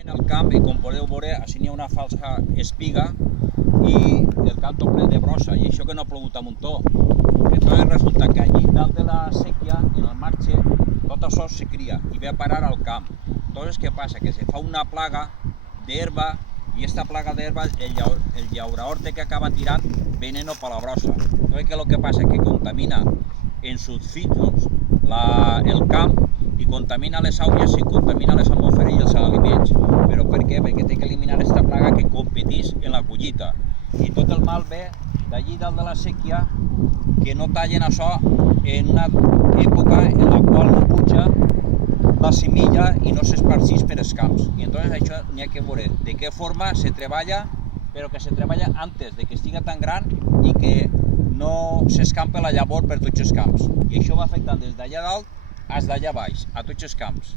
En el camp, i com podeu veure, així n'hi ha una falsa espiga i el camp tot ple de brossa, i això que no ha plogut a muntó. Entonces resulta que allí dalt de la sèquia, en el marge, tot això se cria i ve a parar al camp. Entonces, ¿qué pasa? Que se fa una plaga d'herba y esta plaga de herba, el llauraorte que acaba tirant veneno para la brossa. Entonces, ¿qué es lo que pasa? Que contamina en sus fitos el camp i contamina les aigües i contamina les atmosferes i els aliments. Però per què? Perquè té que eliminar aquesta plaga que competís en la collita. I tot el mal ve d'allí dalt de la sèquia, que no tallen això en una època en la qual no puja la semilla i no s'esparcís per els camps. I entonces això n'hi ha que veure de què forma se treballa, però que se treballa antes de que estigui tan gran i que no s'escampa la llavor per tots els camps. I això va afectant des d'allà dalt fins d'allà baix, a tots els camps.